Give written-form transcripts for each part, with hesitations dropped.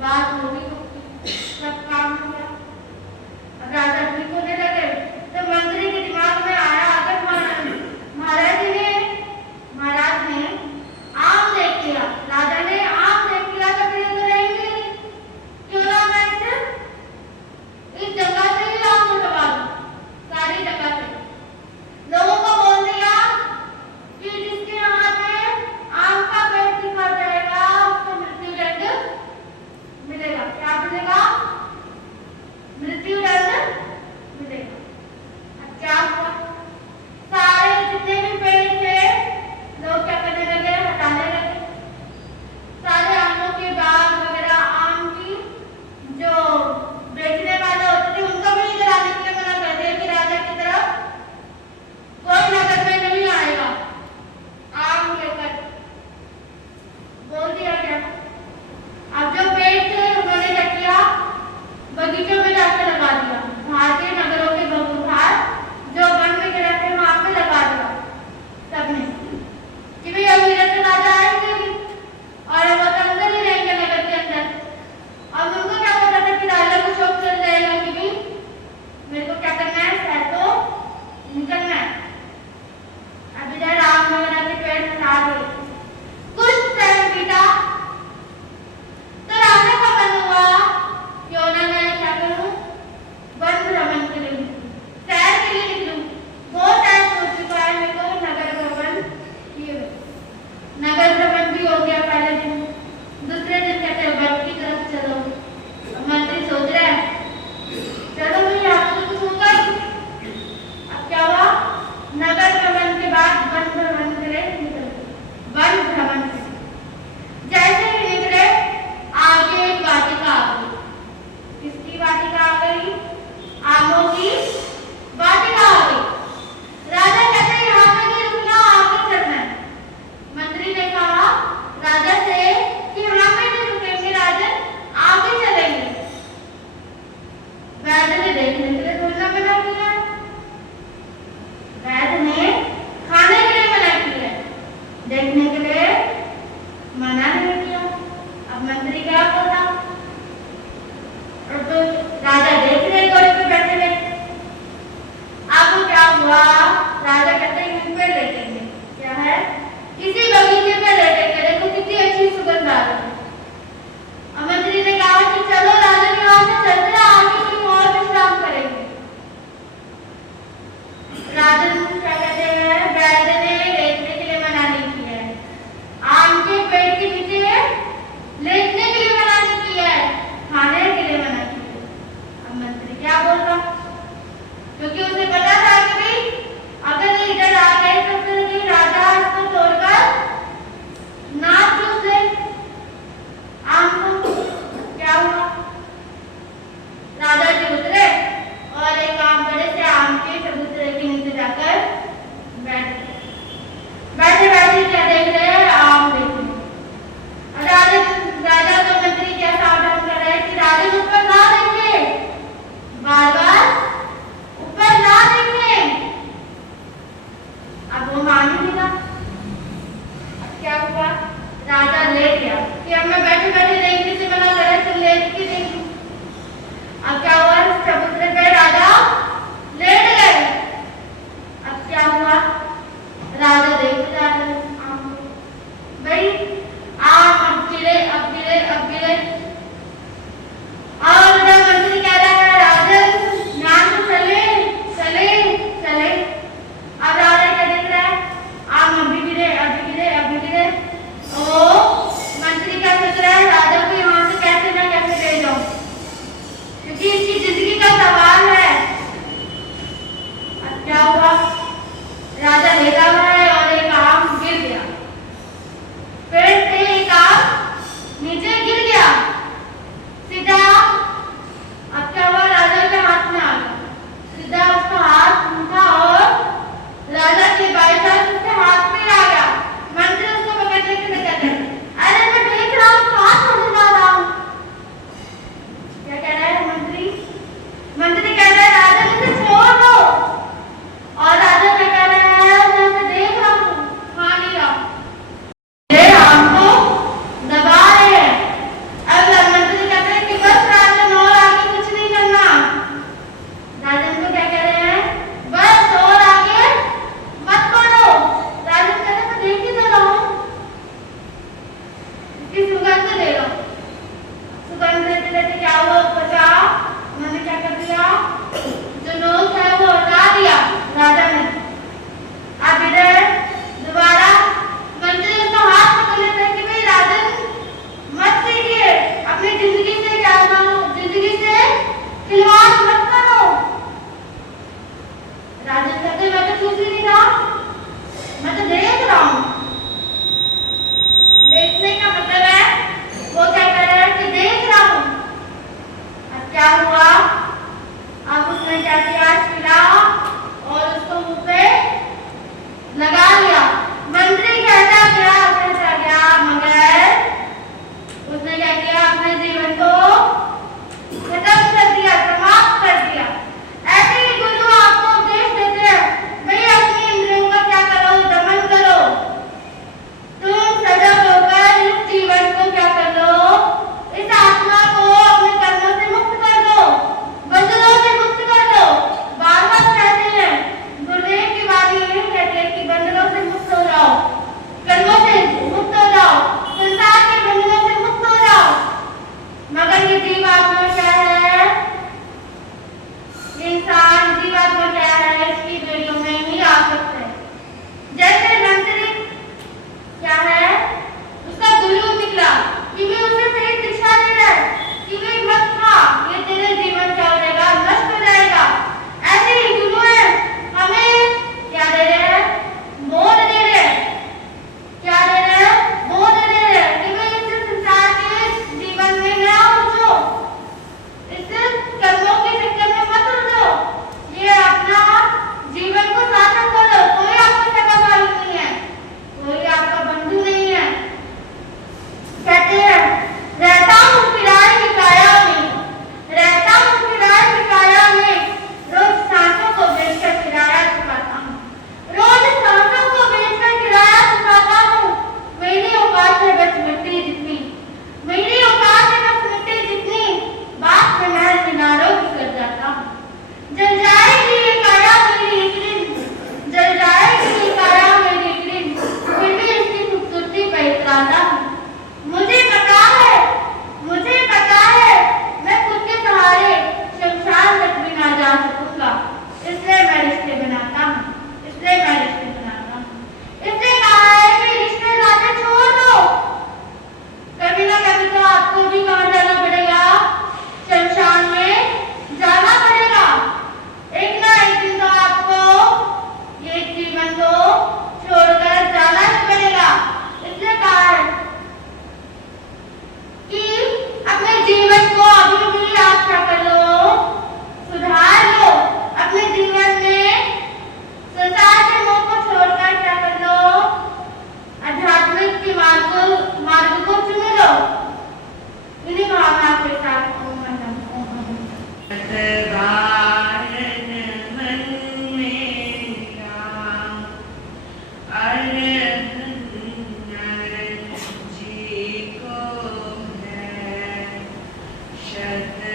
बात होगी तो सब काम हो गया। अब राजा ठीक होने लगे तो मंत्री के दिमाग में आया, अगर महाराज ने आम देख लिया, राजा ने आम देख लिया तो फिर तो रहेंगे नहीं। क्यों ना मैं इस जगह से ही आम उठवा दूं, सारी जगह से। लोगों को बोल दिया कि जिसके हाथ में आम का पेड़ दिखा जाएगा उसको मृत्यु दंड मिलेगा।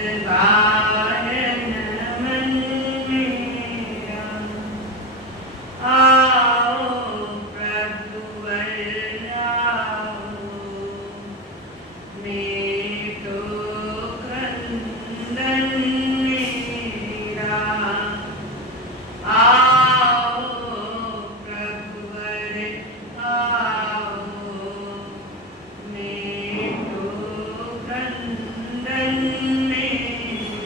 वारण मन मेरा, आओ प्रभुवर आओ, मीठो क्रंदन मेरा, आओ प्रभुवर आओ, मीठो क्रंदन मेरा।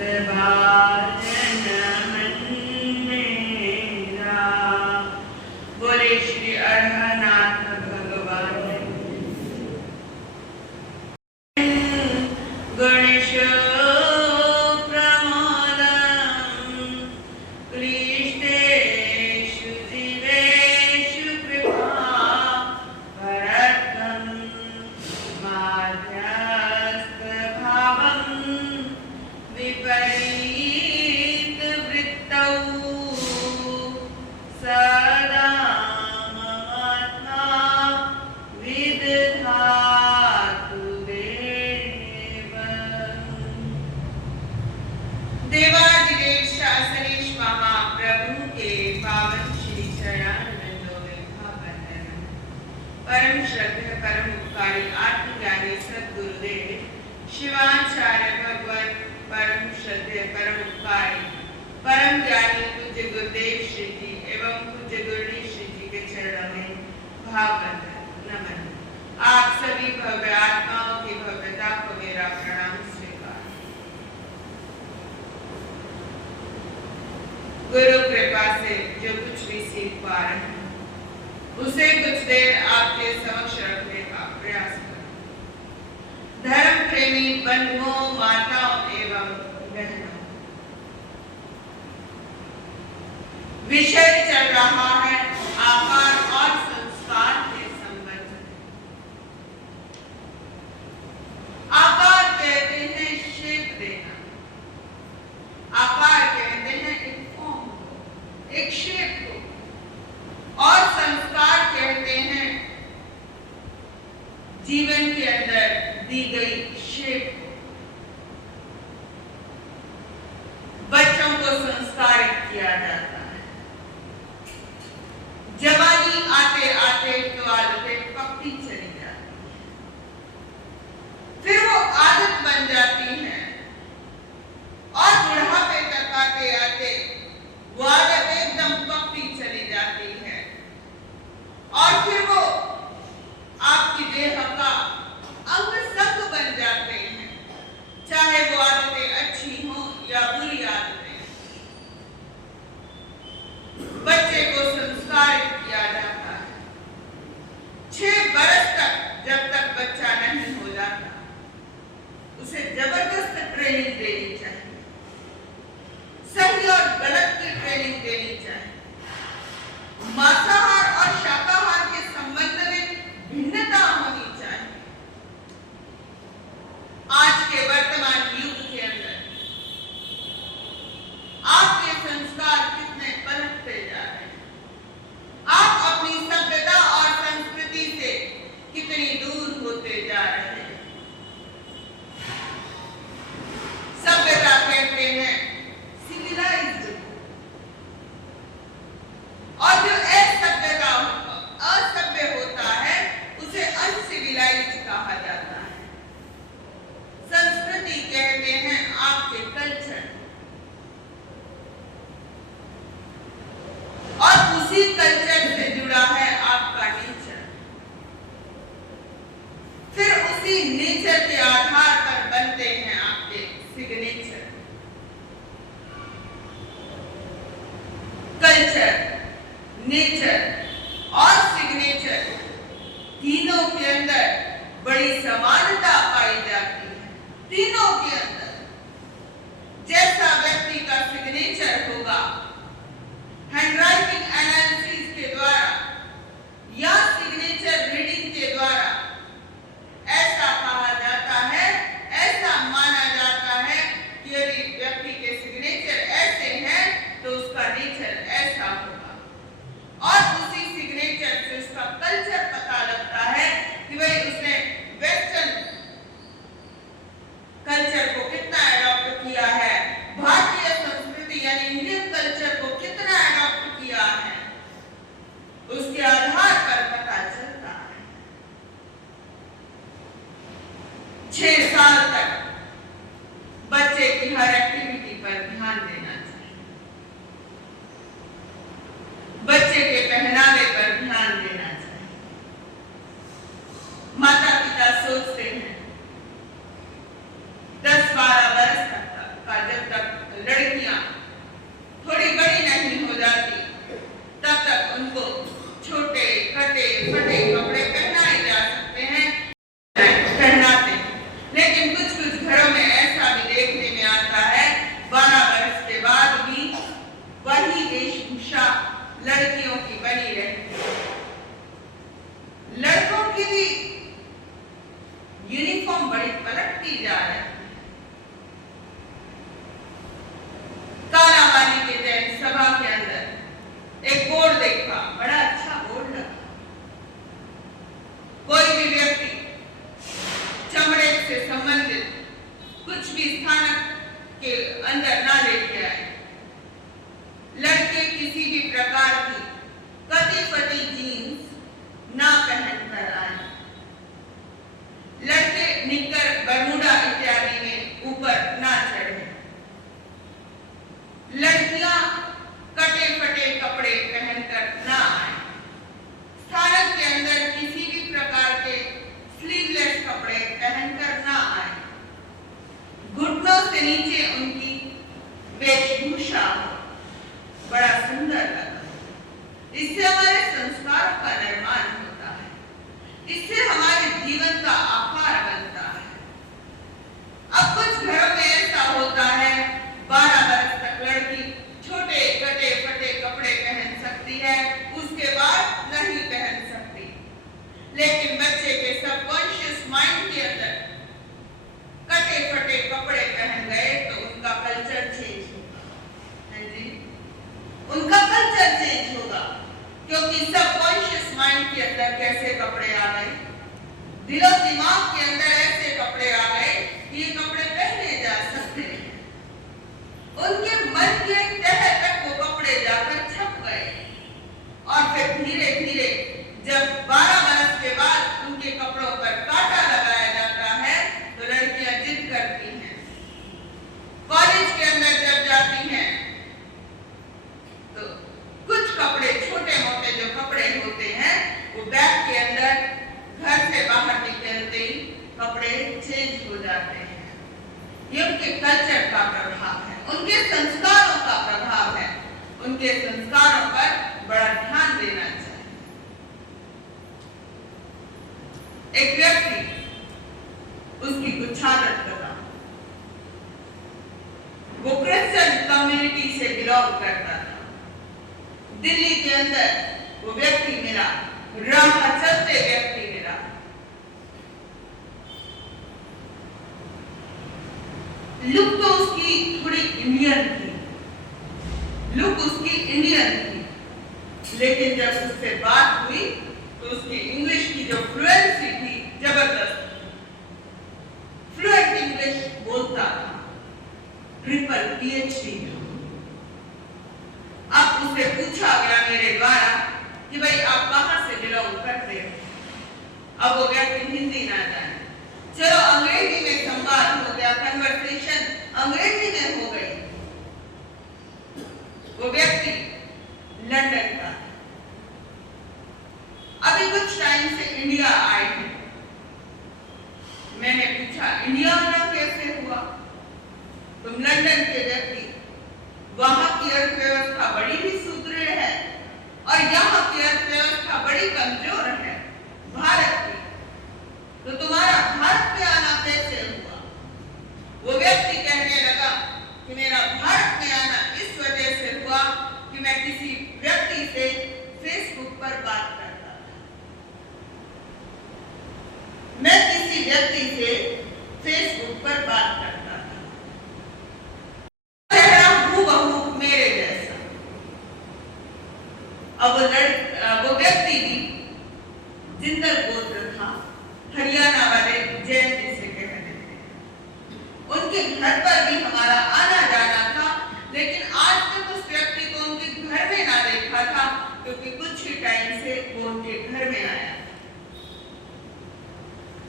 सद्भाजन मन मेरा। बोले श्री अरहनाथ भगवान। गणेश प्रमोदं क्लिष्टेषु जीवेषु कृपा भरतं माध्यस्थभावं विपरीतवृत्तौ सदा ममात्मा विदधातु देवादिदेव शासनेश महाप्रभु के पावन श्री चरणारविंदों में भाववंदन। परम श्रद्धेय परम उपकारी आत्मज्ञानी सद्गुरुदेव शिवाचार्य भगवत परम श्रद्धेय परम उपकारी परम ज्ञानी पूज्य गुरुदेव श्री जी एवं पूज्य गुरुदेव श्री जी के चरणों में भाववंदन नमन। आप सभी भव्य आत्माओं की भव्यता को मेरा प्रणाम स्वीकार। गुरु कृपा से जो कुछ भी सीख पा रहे हैं उसे कुछ देर आपके समक्ष रखने का प्रयास करें। धर्म प्रेमी बंधुओं माताओं एवं बहनों, विषय चल रहा है आकार और संस्कार के संबंध में। आकार कहते हैं शेप देना, आकार कहते हैं एक फॉर्म को, एक शेप को, और संस्कार कहते हैं जीवन के अंदर दी गई शेप को। बच्चों को संस्कारित किया जाता है। जवानी आते आते तो आदतें पक्की चली जाती हैं, फिर वो आदत बन जाती है और बुढ़ापे तक आते आते वो आदत एकदम पक्की चली जाती है और फिर वो आपकी देह का अंग संग बन जाते हैं, चाहे वो आदतें अच्छी हों या बुरी आदतें। बच्चे को संस्कारित किया जाता है। 6 बरस तक जब तक बच्चा नहीं हो जाता उसे जबरदस्त ट्रेनिंग देनी चाहिए, सही और गलत की ट्रेनिंग देनी चाहिए। मांसाहार और शाकाहार के संबंध में भिन्नता होनी चाहिए। आज के वर्तमान युग के अंदर आपके संस्कार कितने पलटते जा रहे हैं। आप अपनी सभ्यता और संस्कृति से कितनी दूर होते जा रहे हैं। सभ्यता कहते हैं सिविलाइज्ड, और जो असभ्य होता है उसे अनसिविलाइज्ड कहा जाता है। संस्कृति कहते हैं आपके कल्चर, और उसी कल्चर से जुड़ा है आपका नेचर। फिर उसी नेचर के आधार पर बनते हैं आपके सिग्नेचर। कल्चर, नेचर और सिग्नेचर तीनों के अंदर बड़ी समानता पाई जाती है। तीनों के अंदर जैसा व्यक्ति का सिग्नेचर होगा, हैंडराइटिंग एनालिसिस के द्वारा या सिग्नेचर रीडिंग के द्वारा ऐसा कहा जाता है, ऐसा माना जाता है कि यदि व्यक्ति के सिग्नेचर ऐसे हैं तो उसका नेचर ऐसा होगा, और उसी स्थानक के अंदर ना लेके आए। लड़के किसी भी प्रकार की कटी फटी जीन्स ना पहनकर आए। लड़के निक्कर, बरमूडा इत्यादि में ऊपर ना चढ़े। लड़कियां कटे फटे कपड़े पहनकर ना आए। स्थानक के अंदर किसी भी प्रकार के स्लीवलेस कपड़े पहनकर ना आए। घुटनों से नीचे उनकी वेशभूषा बड़ा सुंदर लगा। इससे हमारे संस्कार का निर्माण होता है। इससे हमारे जीवन का आकार बनता है। अब कुछ घरों में ऐसा होता है, 12 वर्ष तक लड़की छोटे कटे फटे कपड़े पहन सकती है, उसके बाद नहीं पहन सकती। लेकिन बच्चे के सबकॉन्शियस माइंड के अंदर कटे फटे कपड़े पहन गए तो उनका कल्चर चेंज होगा। है जी, उनका कल्चर चेंज होगा, क्योंकि सबकॉन्शियस माइंड के अंदर कैसे कपड़े आ गए, दिलो दिमाग के अंदर ऐसे कपड़े आ गए कि ये कपड़े पहने जा सकते हैं। उनके मन के तह तक वो कपड़े जाकर छप गए और फिर धीरे धीरे जब 12 वर्ष के बाद उनके कपड़ों पर कांटा लगाया जाता है तो लड़कियां जिद करती हैं। कॉलेज के अंदर जब जाती हैं तो कुछ कपड़े, छोटे मोटे जो कपड़े होते हैं, वो बैग के अंदर घर से बाहर निकलते ही कपड़े चेंज हो जाते हैं। ये उनके कल्चर का प्रभाव है, उनके संस्कारों का प्रभाव है। उनके संस्कारों पर बड़ा ध्यान देना चाहिए। एक व्यक्ति, उसकी कुछ आदत बता, वो क्रिश्चियन कम्युनिटी से बिलोंग करता था। दिल्ली के अंदर वो व्यक्ति मिला, राह चलते व्यक्ति मिला। लुक तो उसकी थोड़ी इंडियन थी, लुक उसकी इंडियन थी, लेकिन जब उससे बात हुई तो उसकी इंग्लिश की जो फ्लुएंसी थी, जबरदस्त फ्लुएंट इंग्लिश बोलता था, ट्रिपल PhD था। अब उससे पूछा गया मेरे द्वारा कि भाई आप कहां से बिलोंग करते हो। अब वो व्यक्ति हिंदी ना जाने, चलो अंग्रेजी में संवाद हो गया, कन्वर्सेशन अंग्रेजी में हो गई। वो व्यक्ति लंदन का, अभी कुछ टाइम से इंडिया आए हैं। मैंने पूछा इंडिया आना कैसे हुआ? तुम लंदन के व्यक्ति, वहां की अर्थव्यवस्था बड़ी ही सुदृढ़ है और यहाँ की अर्थव्यवस्था बड़ी कमजोर है भारत की, तो तुम्हारा भारत में आना कैसे हुआ? वो व्यक्ति कहने लगा कि मेरा भारत में आना इस वजह से हुआ कि मैं किसी व्यक्ति से फेसबुक पर बात करता था। मैं किसी व्यक्ति से फेसबुक पर बात करता था, चेहरा हूबहू मेरे जैसा। अब वो व्यक्ति भी जिंदल गोत्र था, हरियाणा वाले जैन जिसे कहते थे। उनके घर पर भी हमारा आना जाना था, लेकिन आज तक उस व्यक्ति को उनके घर में ना देखा था, क्योंकि कुछ ही टाइम से वो उनके घर में आया।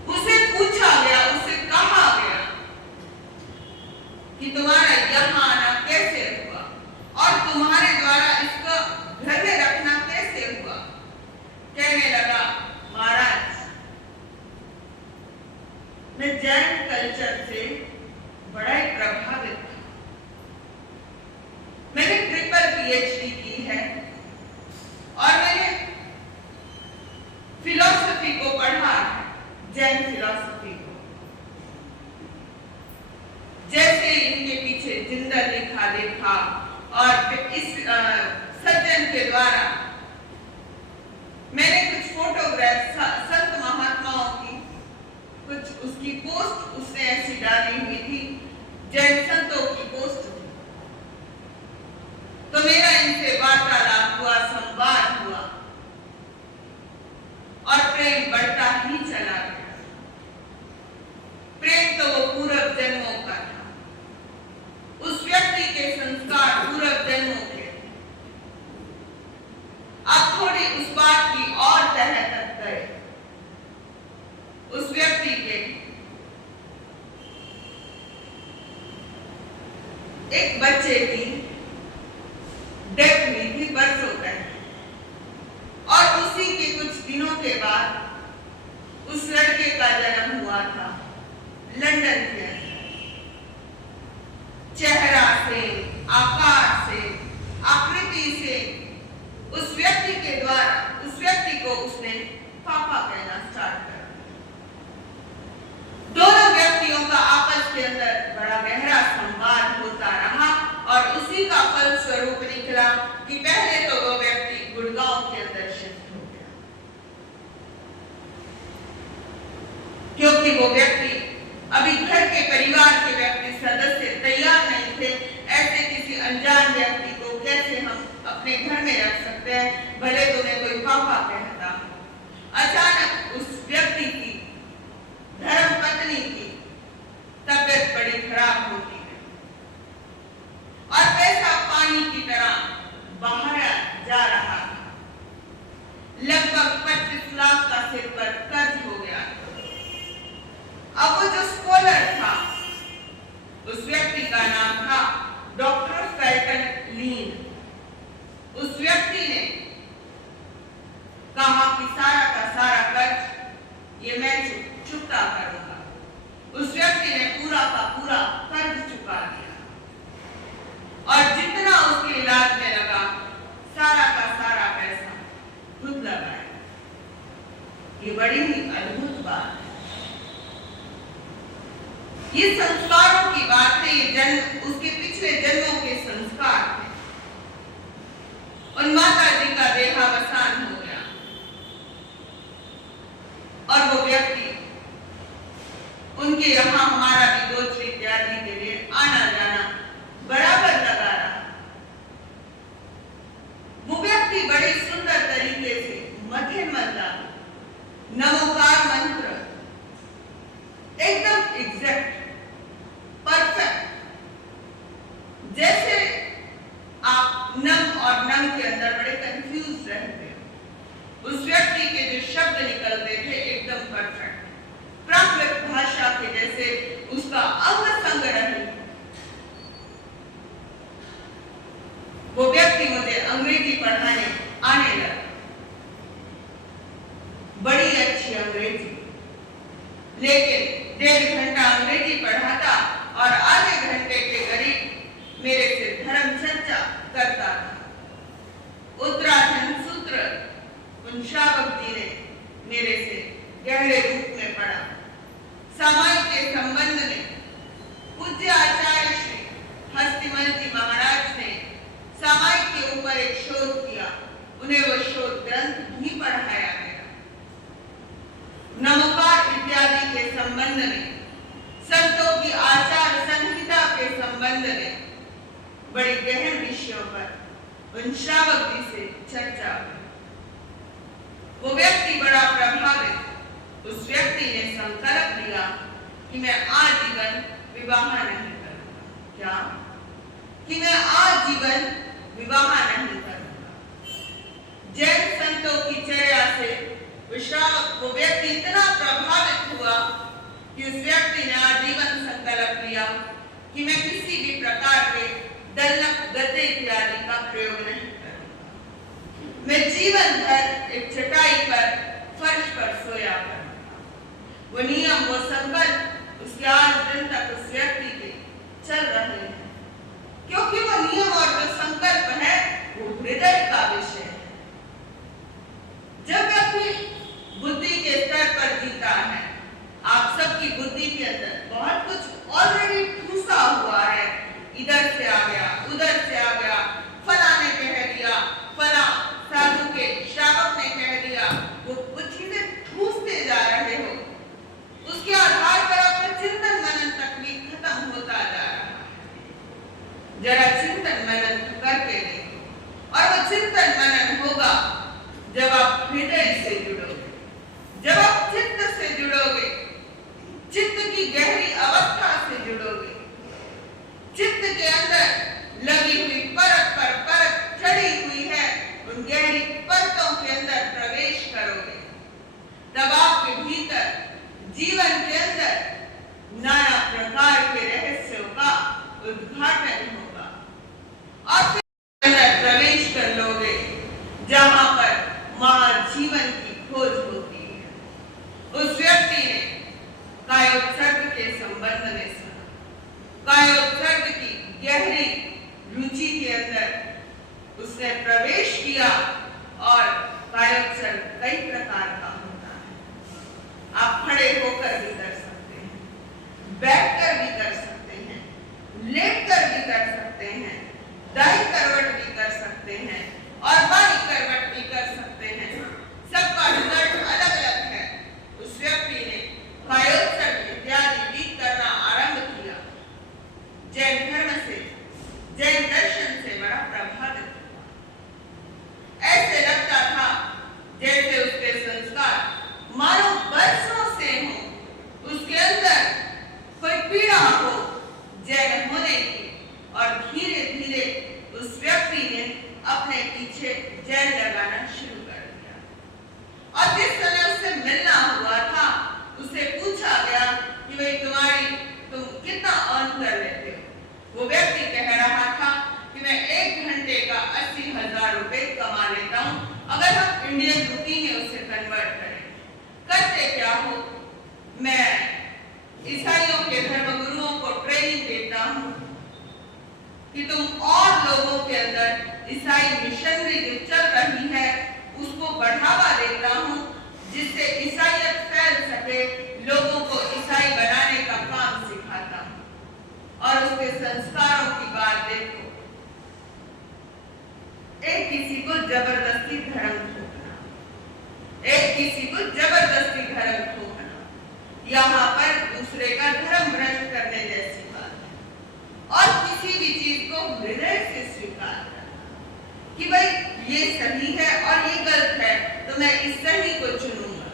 उसे पूछा गया, उसे कहा गया कि तुम्हारा यहाँ आना कैसे हुआ और तुम्हारे द्वारा इसको घर में रखना कैसे हुआ? कहने लगा महाराज, मैं जैन कल्चर से बड़ा ही प्रभावित था। मैंने ट्रिपल PhD की है और मैंने फिलॉसफी को पढ़ा है, जैन फिलॉसफी को। जैसे इनके पीछे जिंदल लिखा देखा और फिर इस सज्जन के द्वारा मैंने कुछ फोटोग्राफ संत महात्माओं की, कुछ उसकी पोस्ट उसने ऐसी डाली हुई थी, जैन संतों की पोस्ट थी। तो मेरा इनसे वार्तालाप हुआ, संवाद हुआ और प्रेम बढ़ता ही चला गया। प्रेम तो वो पूर्व जन्मों का था। एक बच्चे की डेथ हुई थी बरसों पहले, और उसी के कुछ दिनों के बाद उस लड़के का जन्म हुआ था लंदन के अंदर। चेहरा से, आकार से, आकृति से उस व्यक्ति के द्वारा उस व्यक्ति को उसने पापा कहना स्टार्ट कर दिया। दोनों व्यक्तियों का आपस के अंदर बड़ा गहरा संवाद होता रहा और उसी का फल स्वरूप निकला कि पहले तो वो व्यक्ति गुड़गांव के अंदर शिफ्ट हो गया, क्योंकि वो व्यक्ति अभी घर के परिवार के व्यक्ति सदस्य तैयार नहीं थे। ऐसे किसी अनजान व्यक्ति को कैसे हम अपने घर में रख सकते हैं, भले तुम्हें कोई पापा कहता। अचानक उस व्यक्ति की धर्म पत्नी की तबियत बड़ी खराब होती है और पैसा पानी की तरह बाहर जा रहा था। लगभग 25 लाख का सिर पर कर्ज हो गया। अब वो जो स्कॉलर था उस व्यक्ति का नाम था डॉक्टर फेल्टन लीन। उस व्यक्ति ने कहा कि सारा का सारा कर्ज ये मैं चुकता करूंगा। उस व्यक्ति ने पूरा का पूरा कर्ज चुका दिया और जितना उसके इलाज में लगा सारा का सारा पैसा खुद लगाया। ये बड़ी ही अद्भुत बात है। ये संस्कारों की बात है, ये जन्म उसके पिछले जन्मों के संस्कार थे। उन माता जी का देहावसान हो गया और वो व्यक्ति उनके यहाँ हमारा भी गोत्र इत्यादि के लिए आना जाना बराबर लगा रहा। वो व्यक्ति बड़े सुंदर तरीके से मध्य मंत्र नमोकार मंत्र एकदम एग्जैक्ट परफेक्ट, जैसे आप नम और नम के अंदर बड़े कंफ्यूज रहते हो, उस व्यक्ति के जो शब्द निकलते थे एकदम परफेक्ट, प्राकृत भाषा के जैसे उसका अंग संग रहे। वो व्यक्ति मुझे अंग्रेजी पढ़ाने आने लगा, बड़ी अच्छी अंग्रेजी, लेकिन 1.5 घंटा अंग्रेजी पढ़ाता और आधे घंटे के करीब मेरे से धर्म चर्चा करता था। उत्तराखंड सूत्र उन शावक जी ने मेरे से गहरे रूप में पढ़ा। सामायिक के संबंध में पूज्य आचार्य श्री हस्तिमल जी महाराज ने सामायिक के ऊपर एक शोध किया, उन्हें वो शोध ग्रंथ भी पढ़ाया गया। नमोकार इत्यादि के संबंध में, संतों की आचार संहिता के संबंध में बड़े गहन विषयों पर उन श्रावक जी से चर्चा हुई। वो व्यक्ति बड़ा प्रभावित, उस व्यक्ति ने संकल्प लिया कि मैं आजीवन विवाह नहीं करूंगा। क्या? कि मैं आजीवन विवाह नहीं करूंगा। जैन संतों की चर्या से वो व्यक्ति इतना प्रभावित हुआ कि उस व्यक्ति ने आजीवन संकल्प लिया कि मैं किसी भी प्रकार के दलनक गद्दे इत्यादि का प्रयोग नहीं करूंगा। मैं जीवन भर एक चटाई पर फर्श पर सोया करूंगा। वो नियम, वो संकल्प उसके आज दिन तक उस व्यक्ति के चल रहे हैं, क्योंकि वो नियम और जो संकल्प है वो हृदय का विषय है। जब व्यक्ति बुद्धि के स्तर पर जीता है, आप सबकी बुद्धि के अंदर बहुत कुछ ऑलरेडी ठूसा हुआ है, इधर से आ गया, उधर से आ गया, फला ने कह दिया, फला साधु के श्रावक ने कह दिया, वो चीजें ठूसते जा रहे हो, उसके आधार पर आपका चिंतन मनन तक भी खत्म होता जा रहा है। जरा चिंतन मनन करके देखो, और वो चिंतन मनन होगा जब आप हृदय से जुड़ोगे, जब आप चित्त से जुड़ोगे, चित्त की गहरी अवस्था से जुड़ोगे, चित्त के अंदर लगी हुई परत पर परत चढ़ी हुई है, उन गहरी परतों के अंदर प्रवेश करोगे, तब आपके भीतर जीवन के अंदर नाना प्रकार के रहस्यों का उद्घाटन होगा। गहरी रुचि के अंदर उसने प्रवेश किया। और कायोत्सर्ग कई प्रकार का होता है। आप खड़े होकर भी कर सकते हैं, बैठकर भी कर सकते हैं, लेटकर भी कर सकते हैं, दाईं करवट भी कर सकते हैं और बाईं करवट भी कर सकते हैं। सबका रिजल्ट अलग अलग है। उस व्यक्ति ने कायोत्सर्ग इत्यादि भी करना आरंभ किया। जैन धर्म से, जैन दर्शन से बड़ा प्रभावित हुआ। ऐसे लगता था जैसे उसके संस्कार मानो बरसों से हो, उसके अंदर कोई पीड़ा हो जैन होने की। और धीरे धीरे उस व्यक्ति ने अपने पीछे जैन लगाना शुरू कर दिया। और जिस समय उससे मिलना हुआ था, उससे पूछा गया कि भाई तुम कितना अर्न कर लेते हो? वो व्यक्ति कह रहा था कि मैं 1 घंटे का 80,000 रुपए कमा लेता हूँ। अगर हम इंडियन रुपी में उसे कन्वर्ट करें, करते क्या हो, मैं ईसाइयों के धर्मगुरुओं को ट्रेनिंग देता हूँ कि तुम और लोगों के अंदर ईसाई मिशनरी जो चल रही है उसको बढ़ावा देता हूँ, जिससे ईसाईयत फैल सके, लोगों को ईसाई बनाने का काम सिखाता हूँ। और उसके संस्कारों की बात देखो, एक किसी को जबरदस्ती धर्म थोपना, एक किसी को जबरदस्ती धर्म थोपना, यहाँ पर दूसरे का धर्म भ्रष्ट करने जैसी बात है। और किसी भी चीज को हृदय से स्वीकार करना कि भाई ये सही है और ये गलत है, तो मैं इस सही को चुनूंगा।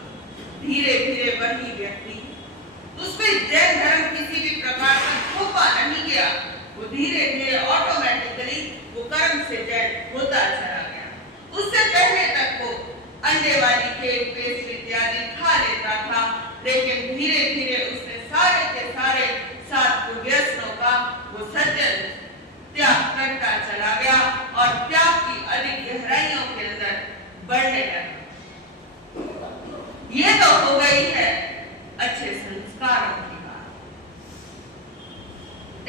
धीरे धीरे वही व्यक्ति, उसमें जैन धर्म किसी भी प्रकार का थोपा नहीं गया, वो धीरे धीरे ऑटोमेटिकली वो कर्म से जैन होता चला गया। उससे पहले तक वो अंडे वाली केक, पेस्ट इत्यादि खा लेता था, लेकिन धीरे धीरे उसने सारे के सारे 7 व्यसनों का वो सज्जन त्याग करता चला गया और त्याग की अधिक गहराइयों के अंदर बढ़ने लगा। ये तो हो गई है अच्छे संस्कारों की बात।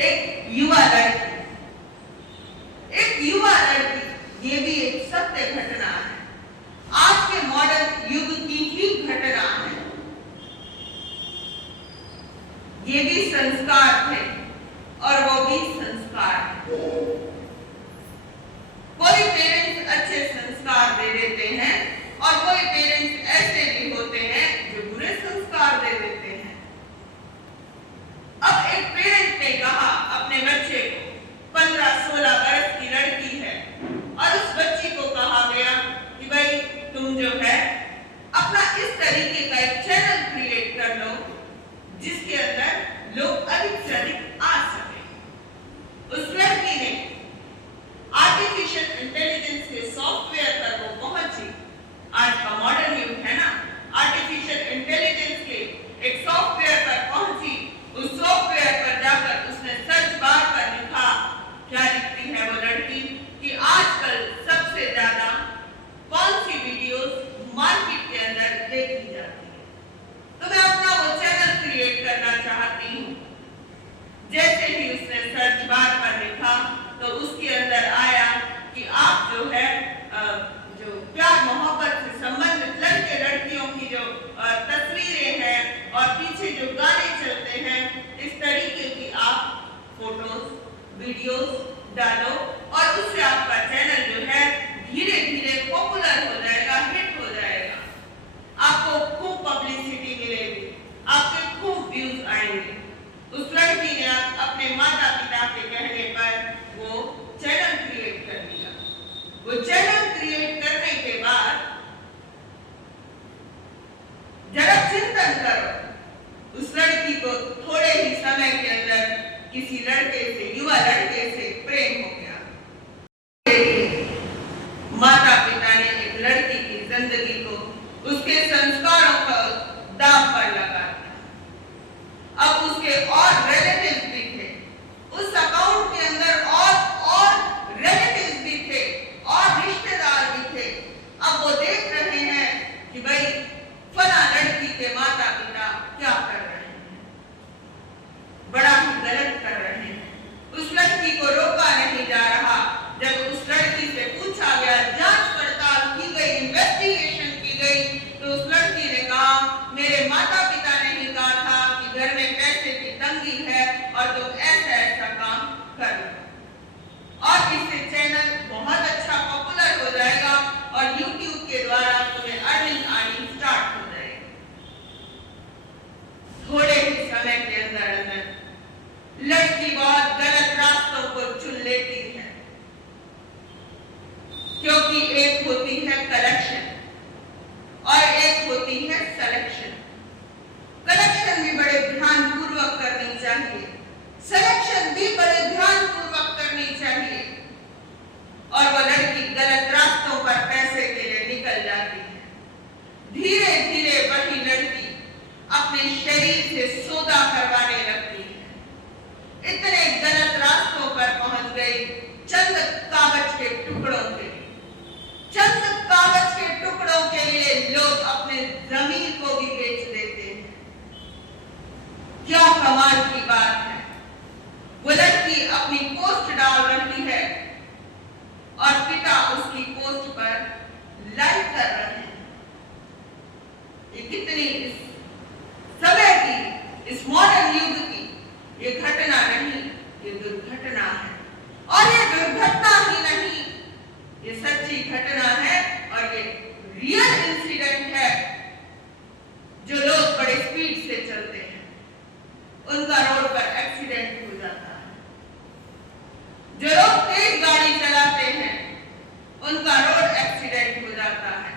एक युवा लड़की, ये भी एक सत्य घटना है, आज के मॉडर्न युग की ही घटना है। ये भी संस्कार थे और वो भी संस्कार है। कोई पेरेंट्स अच्छे संस्कार दे देते हैं और कोई पेरेंट्स ऐसे भी होते हैं जो बुरे संस्कार दे देते हैं। अब एक पेरेंट ने कहा अपने बच्चे को, 15-16 वर्ष की लड़की है, और उस बच्ची को कहा गया कि भाई तुम जो है अपना इस तरीके का एक चैनल क्रिएट कर लो जिसके अंदर लोग अधिक से अधिक आ सके। उस लड़की ने आर्टिफिशियल इंटेलिजेंस के सॉफ्टवेयर पर वो पहुंची। आज का मॉडर्न युग है ना, आर्टिफिशियल इंटेलिजेंस के एक सॉफ्टवेयर पर पहुंची। उस सॉफ्टवेयर पर जाकर उसने सर्च बार पर लिखा, क्या लिखती है वो लड़की कि आजकल सबसे ज्यादा कौन सी वीडियोस मार्केट के अंदर देखी जाती है, तो मैं अपना वो चैनल क्रिएट करना चाहती हूँ। जैसे ही उसने सर्च बार पर लिखा तो उसके अंदर आया कि आप जो है जो प्यार मोहब्बत से संबंधित लड़के लड़कियों की जो तस्वीरें हैं और पीछे जो गाने चलते हैं, इस तरीके की आप फोटोज वीडियोस डालो और उससे आपका चैनल जो है धीरे धीरे पॉपुलर हो जाएगा, हिट हो जाएगा। आपको खूब पब्लिसिटी मिलेगी, आपके खूब व्यूज आएंगे। उस लड़की ने अपने माता पिता के कहने पर वो चैनल क्रिएट कर दिया। वो चैनल क्रिएट करने के बाद जरा चिंतन करो, उस लड़की को थोड़े ही समय के अंदर किसी लड़के से, युवा लड़के से प्रेम हो गया। माता पिता ने एक लड़की की जिंदगी को उसके संस्कारों का दांव पर लगा दिया। अब उसके और रिलेटिव्स भी थे, उस अकाउंट के अंदर और रिलेटिव्स भी थे और रिश्तेदार भी थे। अब वो देख रहे हैं कि भाई फला लड़की के माता पिता क्या कर रहे हैं, बड़ा ही गलत कर रहे हैं। उस लड़की को है कलेक्शन और एक होती है सिलेक्शन। कलेक्शन भी बड़े ध्यान पूर्वक करनी चाहिए, सिलेक्शन भी बड़े ध्यान पूर्वक करनी चाहिए। और वो लड़की गलत रास्तों पर पैसे के लिए निकल जाती है। धीरे धीरे वही लड़की अपने शरीर से सौदा करवाने लगती है। इतने गलत रास्तों पर पहुंच गई चंद कागज के टुकड़ों के लिए। चंद कागज के टुकड़ों के लिए लोग अपने जमीन को भी बेच देते हैं। क्या कमाल की बात है। वो लड़की अपनी पोस्ट डाल रही है और पिता उसकी पोस्ट पर लाइक कर रहे हैं। ये कितनी इस समय की, इस मॉडर्न युग की ये घटना नहीं, ये दुर्घटना है। और ये दुर्घटना ही नहीं, ये सच्ची घटना है और ये रियल इंसिडेंट है। जो लोग बड़े स्पीड से चलते हैं उनका रोड पर एक्सीडेंट हो जाता है। जो लोग तेज गाड़ी चलाते हैं उनका रोड एक्सीडेंट हो जाता है।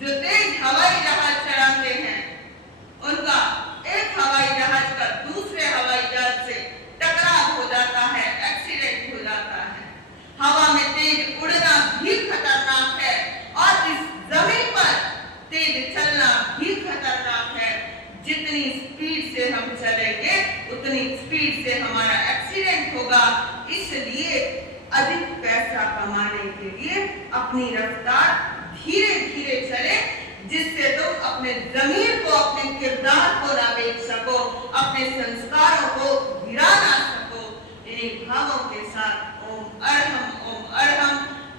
जो तेज हवाई जहाज चलाते हैं उनका एक हवाई जहाज का दूसरे हवाई जहाज से टकराव हो जाता है, एक्सीडेंट हो जाता है। हवा में तेज उड़ना भी खतरनाक है और इस जमीन पर तेज चलना भी खतरनाक है। जितनी स्पीड से हम चलेंगे उतनी स्पीड से हमारा एक्सीडेंट होगा। इसलिए अधिक पैसा कमाने के लिए अपनी रफ्तार धीरे धीरे चले, जिससे तुम अपने जमीर को, अपने किरदार को ना बेच सको, अपने संस्कारों को गिरा ना सको। इन्हीं भावों के साथ